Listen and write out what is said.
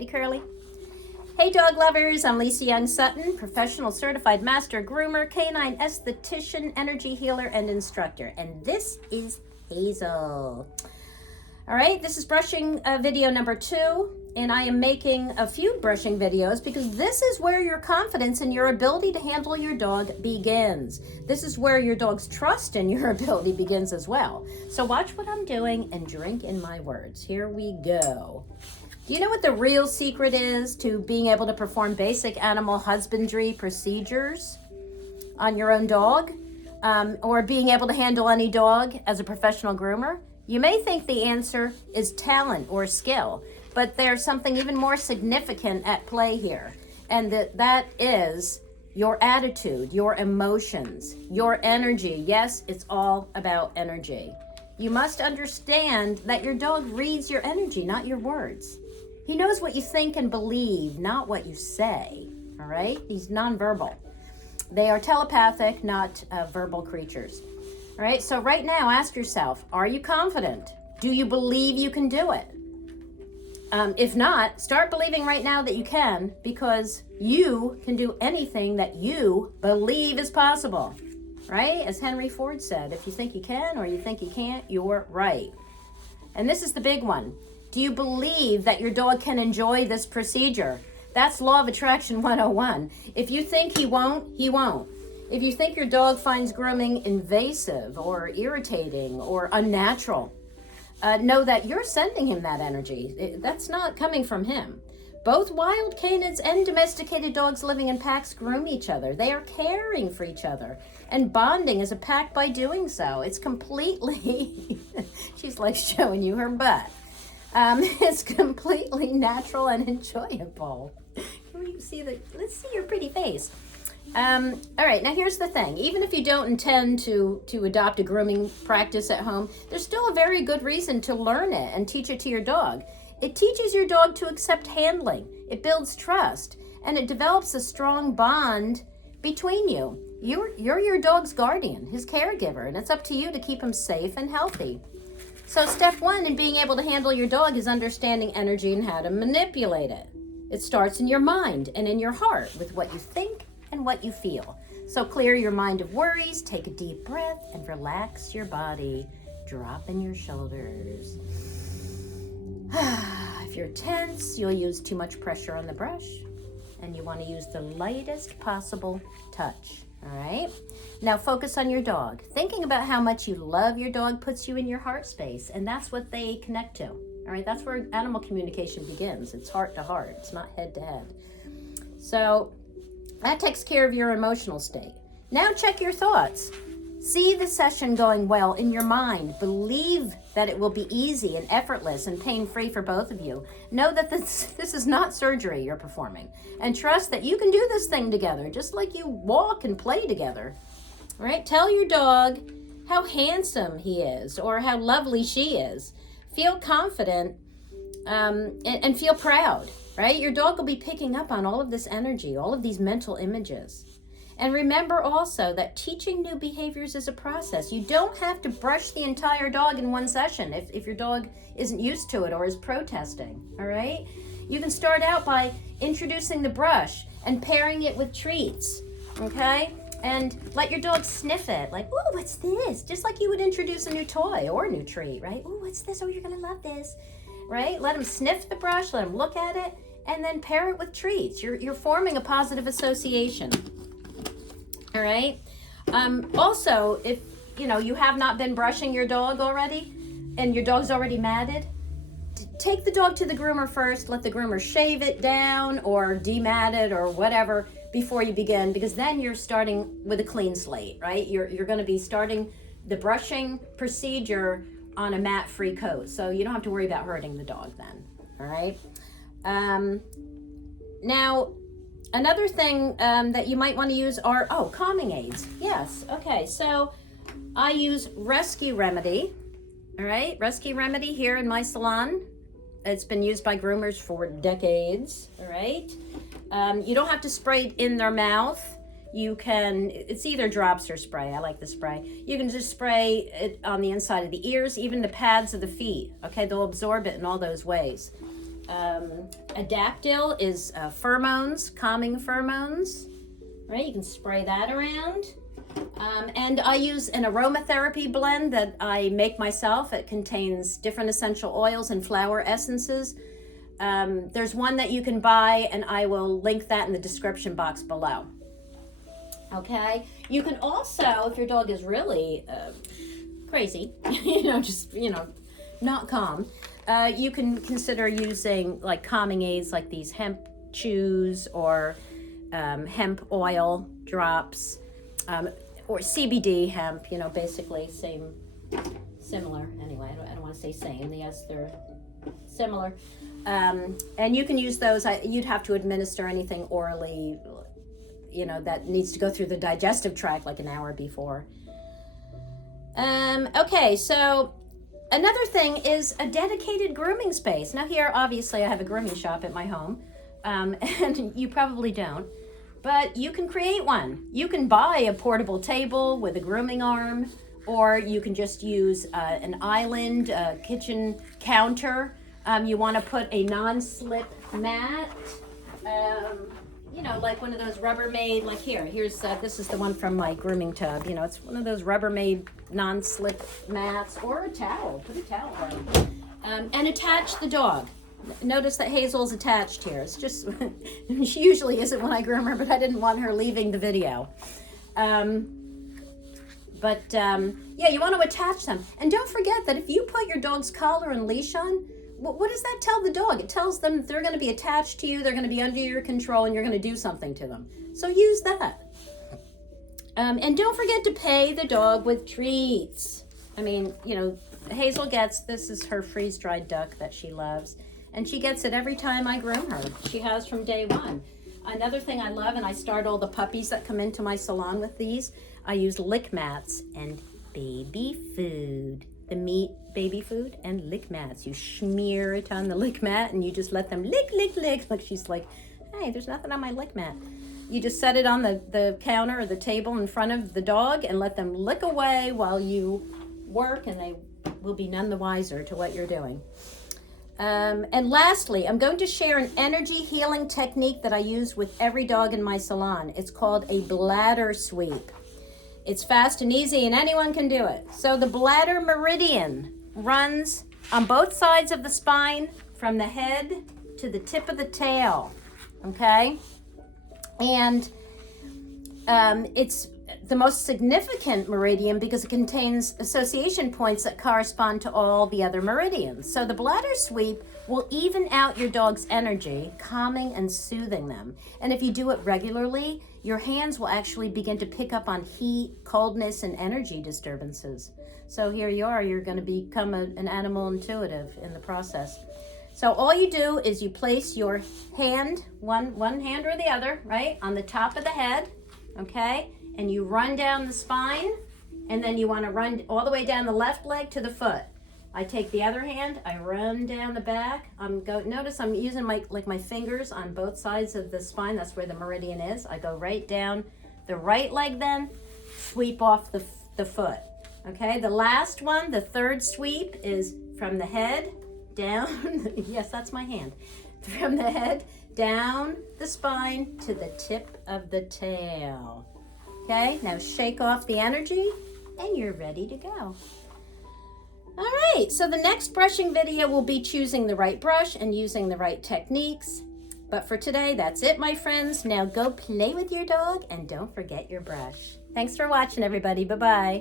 Hey, Curly. Hey, dog lovers. I'm Lisa Young Sutton, professional certified master groomer, canine esthetician, energy healer, and instructor. And this is Hazel. All right, this is brushing video number 2, and I am making a few brushing videos because this is where your confidence in your ability to handle your dog begins. This is where your dog's trust in your ability begins as well. So watch what I'm doing and drink in my words. Here we go. Do you know what the real secret is to being able to perform basic animal husbandry procedures on your own dog, or being able to handle any dog as a professional groomer? You may think the answer is talent or skill, but there's something even more significant at play here, and that is your attitude, your emotions, your energy. Yes, it's all about energy. You must understand that your dog reads your energy, not your words. He knows what you think and believe, not what you say, all right? He's nonverbal. They are telepathic, not verbal creatures, all right? So right now, ask yourself, are you confident? Do you believe you can do it? If not, start believing right now that you can, because you can do anything that you believe is possible, right? As Henry Ford said, if you think you can or you think you can't, you're right. And this is the big one. Do you believe that your dog can enjoy this procedure? That's Law of Attraction 101. If you think he won't, he won't. If you think your dog finds grooming invasive or irritating or unnatural, know that you're sending him that energy. That's not coming from him. Both wild canids and domesticated dogs living in packs groom each other. They are caring for each other and bonding as a pack by doing so. It's completely, she's like showing you her butt. It's completely natural and enjoyable. Can we see let's see your pretty face. All right, now here's the thing. Even if you don't intend to adopt a grooming practice at home, there's still a very good reason to learn it and teach it to your dog. It teaches your dog to accept handling. It builds trust, and it develops a strong bond between you. You're your dog's guardian, his caregiver, and it's up to you to keep him safe and healthy. So step 1 in being able to handle your dog is understanding energy and how to manipulate it. It starts in your mind and in your heart with what you think and what you feel. So clear your mind of worries, take a deep breath, and relax your body. Drop in your shoulders. If you're tense, you'll use too much pressure on the brush, and you want to use the lightest possible touch. All right, now focus on your dog. Thinking about how much you love your dog puts you in your heart space, and that's what they connect to. All right, that's where animal communication begins. It's heart to heart, it's not head to head. So that takes care of your emotional state. Now check your thoughts. See the session going well in your mind. Believe that it will be easy and effortless and pain-free for both of you. Know that this is not surgery you're performing. And trust that you can do this thing together, just like you walk and play together. All right? Tell your dog how handsome he is or how lovely she is. Feel confident and feel proud, right? Your dog will be picking up on all of this energy, all of these mental images. And remember also that teaching new behaviors is a process. You don't have to brush the entire dog in one session if your dog isn't used to it or is protesting, all right? You can start out by introducing the brush and pairing it with treats, okay? And let your dog sniff it, like, ooh, what's this? Just like you would introduce a new toy or a new treat, right? Ooh, what's this? Oh, you're gonna love this, right? Let him sniff the brush, let him look at it, and then pair it with treats. You're forming a positive association. All right. Also, if you have not been brushing your dog already and your dog's already matted, take the dog to the groomer first. Let the groomer shave it down or demat it or whatever before you begin, because then you're starting with a clean slate, right? You're going to be starting the brushing procedure on a mat-free coat, so you don't have to worry about hurting the dog then. All right. Now, another thing that you might want to use are, calming aids. Yes, okay, so I use Rescue Remedy, all right? Rescue Remedy here in my salon. It's been used by groomers for decades, all right? You don't have to spray it in their mouth. You can, it's either drops or spray. I like the spray. You can just spray it on the inside of the ears, even the pads of the feet. Okay, they'll absorb it in all those ways. Adaptil is pheromones, calming pheromones, right? You can spray that around. And I use an aromatherapy blend that I make myself. It contains different essential oils and flower essences. There's one that you can buy, and I will link that in the description box below. Okay, you can also, if your dog is really crazy, not calm, you can consider using like calming aids like these hemp chews or hemp oil drops, or CBD hemp, basically similar. Anyway, I don't want to say same. Yes, they're similar. And you can use those. You'd have to administer anything orally, that needs to go through the digestive tract like an hour before. Okay, so another thing is a dedicated grooming space. Now here, obviously, I have a grooming shop at my home, and you probably don't, but you can create one. You can buy a portable table with a grooming arm, or you can just use an island kitchen counter. You want to put a non-slip mat, like one of those Rubbermaid, like here's this is the one from my grooming tub. It's one of those Rubbermaid non-slip mats, or a towel. Put a towel on, and attach the dog. Notice that Hazel's attached here. It's just, she usually isn't when I groom her, but I didn't want her leaving the video. Yeah, you want to attach them. And don't forget that if you put your dog's collar and leash on, what does that tell the dog? It tells them they're going to be attached to you, they're going to be under your control, and you're going to do something to them. So use that. And don't forget to pay the dog with treats. Hazel gets, this is her freeze-dried duck that she loves, and she gets it every time I groom her. She has from day one. Another thing I love, and I start all the puppies that come into my salon with these, I use lick mats and baby food. The meat, baby food, and lick mats. You smear it on the lick mat and you just let them lick, lick, lick. Like she's like, hey, there's nothing on my lick mat. You just set it on the counter or the table in front of the dog and let them lick away while you work, and they will be none the wiser to what you're doing. And lastly, I'm going to share an energy healing technique that I use with every dog in my salon. It's called a bladder sweep. It's fast and easy, and anyone can do it. So the bladder meridian runs on both sides of the spine from the head to the tip of the tail, okay? And it's the most significant meridian because it contains association points that correspond to all the other meridians. So the bladder sweep will even out your dog's energy, calming and soothing them. And if you do it regularly, your hands will actually begin to pick up on heat, coldness, and energy disturbances. So here you are, you're going to become an animal intuitive in the process. So all you do is you place your hand, one hand or the other, right, on the top of the head, okay? And you run down the spine, and then you want to run all the way down the left leg to the foot. I take the other hand, I run down the back. Notice I'm using my fingers on both sides of the spine. That's where the meridian is. I go right down the right leg, then sweep off the foot. Okay, the last one, the third sweep, is from the head down. Yes, that's my hand. From the head down the spine to the tip of the tail. Okay, now shake off the energy and you're ready to go. All right, so the next brushing video will be choosing the right brush and using the right techniques. But for today, that's it, my friends. Now go play with your dog and don't forget your brush. Thanks for watching, everybody. Bye-bye.